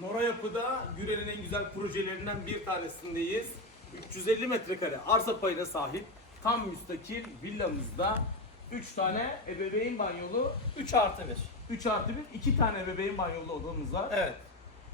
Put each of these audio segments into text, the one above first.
Nora Yapı'da Gürel'in en güzel projelerinden bir tanesindeyiz. 350 metrekare arsa payına sahip tam müstakil villamızda 3 tane ebeveyn banyolu, 3 artı 1. 3 artı 1, 2 tane ebeveyn banyolu odamız var. Evet.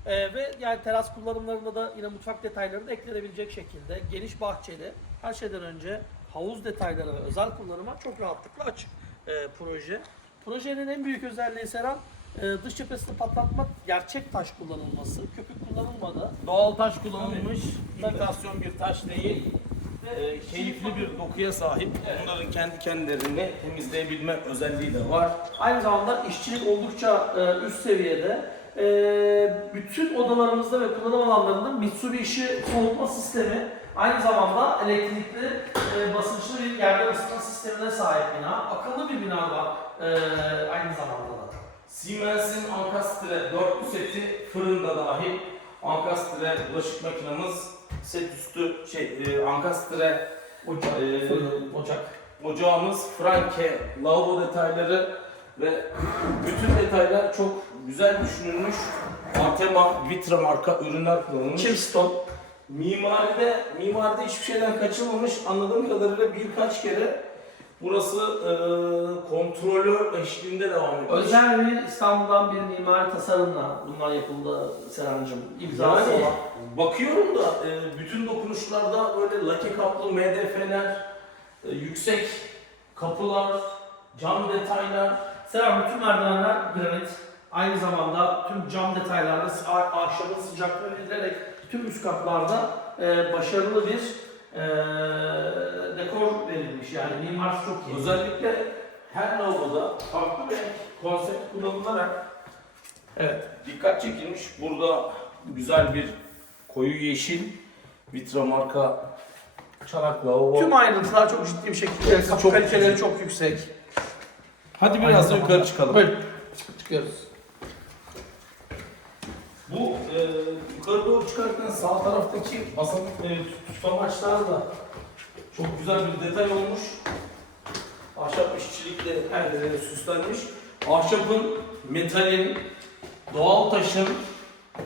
Ee, ve yani teras kullanımlarında da yine mutfak detayları da eklenebilecek şekilde geniş bahçeli her şeyden önce havuz detayları ve özel kullanıma çok rahatlıkla açık e, proje. Projenin en büyük özelliği Serhan e, dış cephesini patlatmak gerçek taş kullanılması, köpük kullanılmadı. Doğal taş kullanılmış, Tabii. imitasyon bir taş değil. Ee, keyifli bir dokuya sahip. Bunların kendi kendilerini temizleyebilme özelliği de var. Aynı zamanda işçilik oldukça e, üst seviyede. E, bütün odalarımızda ve kullanım alanlarında Mitsubishi soğutma sistemi aynı zamanda elektrikli e, basınçlı bir yerden ısıtma sistemine sahip bina. Akıllı bir bina var e, aynı zamanda da. Siemens'in Ankastre dörtlü seti fırında dahil. Ankastre bulaşık makinamız set üstü şey e, Ankastre Ocak, Ee, fırın, ocak. ocağımız Franke lavabo detayları ve bütün detaylar çok güzel düşünülmüş. Artema Vitra marka ürünler kullanılmış. Chipstone. Mimaride, mimaride hiçbir şeyden kaçınmamış. Anladığım kadarıyla birkaç kere burası e, kontrolör eşliğinde devam etmiş. Özel bir İstanbul'dan bir mimari tasarımla bunlar yapıldı Serhan'cığım. İmzası Yani olan. bakıyorum da e, bütün dokunuşlarda böyle lake kaplı MDF'ler, e, yüksek kapılar, cam detaylar. Serhan bütün merdivenler granit. Aynı zamanda tüm cam detaylarda ah- ahşabın sıcaklığı verilerek tüm üst katlarda e, başarılı bir e, dekor verilmiş. Yani mimar çok iyi. Özellikle her lavaboda farklı bir konsept kullanılarak Evet. dikkat çekilmiş. Burada güzel bir koyu yeşil Vitra marka çanak lavabo. Tüm ayrıntılar çok ciddi bir şekilde. Kapı çok kaliteleri güzel. çok yüksek. Hadi biraz da yukarı çıkalım. Buyurun. Çıkıyoruz. Bu e, yukarı doğru çıkarken sağ taraftaki basamak e, tutamaçlar da çok güzel bir detay olmuş. Ahşap işçilikle e, süslenmiş. Ahşapın, metalin, doğal taşın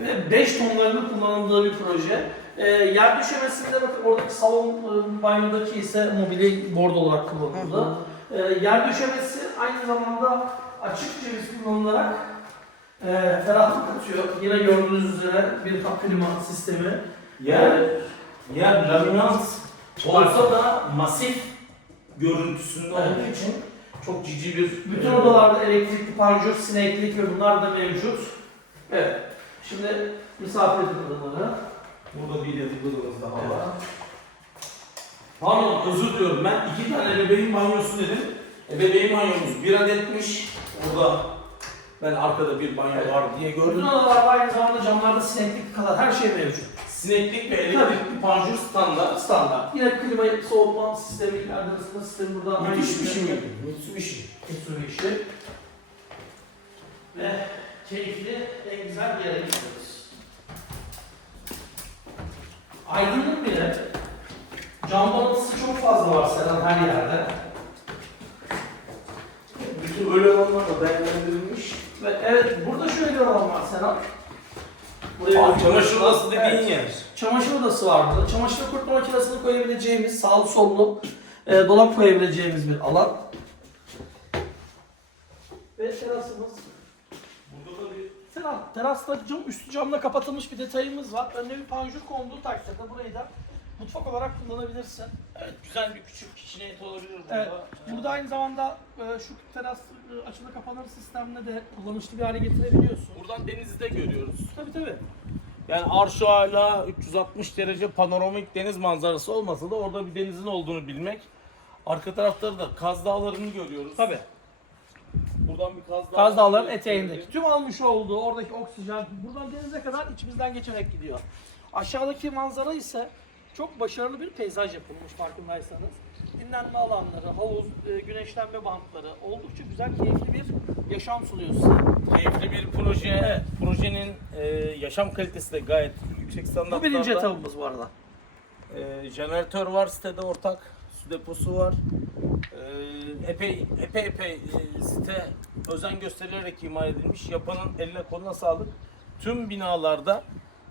Ve 5 tonlarının kullanıldığı bir proje. Ee, yer düşemesinde bakın oradaki salon e, banyodaki ise mobilya board olarak kullanıldı. Ee, yer düşemesi aynı zamanda açık ceviz kullanılarak e, ferahlık katıyor. Yine gördüğünüz üzere bir klima sistemi. yer, yer laminat olsa da masif görüntüsünde Evet. olduğu için çok cici bir Bütün e, odalarda elektrikli panjur, sineklik ve bunlar da mevcut. Evet. Şimdi misafir odaları. Burada bir yatık odamız daha var. Pardon özür diliyorum ben iki tane ebeveyn banyosu dedim. Ebeveyn banyomuz bir adetmiş. Orada ben arkada bir banyo Evet. var diye Bütün gördüm. odalarda aynı zamanda camlarda sineklik kadar her şey mevcut. Sineklik ve elektrikli panjur standart. Standart. Yine klima soğutma sistemi, ileride ısıtma sistemi burada. Müthiş bir şey mi? mi? Mitsubishi. Mitsubishi. Ve keyifli, en güzel bir yere gidiyoruz. Aydınlık bir ev. Cam donantısı çok fazla var Serhan her yerde. Bütün öyle alanlar da değerlendirilmiş. Ve evet burada şöyle bir alan var Buraya Aa, çamaşır odası dediğin Evet. yer. Çamaşır odası var burada. Çamaşır kurutma makinesini koyabileceğimiz, sağlı sollu e, dolap koyabileceğimiz bir alan. Ve terasımız. Burada da bir Selam. Terasta cam, üstü camla kapatılmış bir detayımız var. Önüne bir panjur konduğu takdirde burayı da mutfak olarak kullanabilirsin. evet, güzel bir küçük kitchenette olabilir burada. Evet. Burada aynı zamanda e, şu teras e, açılı kapanır sistemine de kullanışlı bir hale getirebiliyorsun. Buradan denizi de görüyoruz. Tabii tabii. Yani arşu hala 360 derece panoramik deniz manzarası olmasa da orada bir denizin olduğunu bilmek. Arka tarafta da Kaz Dağları'nı görüyoruz. Tabii. Buradan bir Kaz Dağı. Kaz Dağları'nın eteğindeki. Tüm almış olduğu oradaki oksijen buradan denize kadar içimizden geçerek gidiyor. Aşağıdaki manzara ise çok başarılı bir peyzaj yapılmış farkındaysanız. Dinlenme alanları, havuz, e, güneşlenme bantları oldukça güzel, keyifli bir yaşam sunuyor size. Keyifli bir proje. Evet. Projenin e, yaşam kalitesi de gayet yüksek standartlarda. Bu birinci etabımız bu arada. E, jeneratör var sitede ortak. Su deposu var. E, epey epey epey e, site özen gösterilerek imal edilmiş. Yapanın eline koluna sağlık. tüm binalarda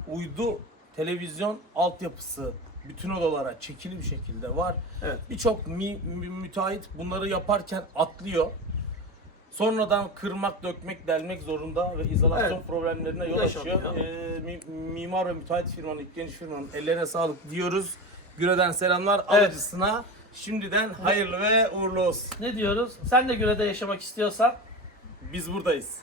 uydu televizyon altyapısı bütün odalara çekili bir şekilde var. Evet. Birçok mi- mü- müteahhit bunları yaparken atlıyor. Sonradan kırmak, dökmek, delmek zorunda ve izolasyon Evet. problemlerine yol açıyor. Ee, mi- mimar ve müteahhit firmanın, ilk geniş firmanın ellerine sağlık diyoruz. Güre'den selamlar Evet. alıcısına. Şimdiden hayırlı ve uğurlu olsun. Ne diyoruz? Sen de Güre'de yaşamak istiyorsan Biz buradayız.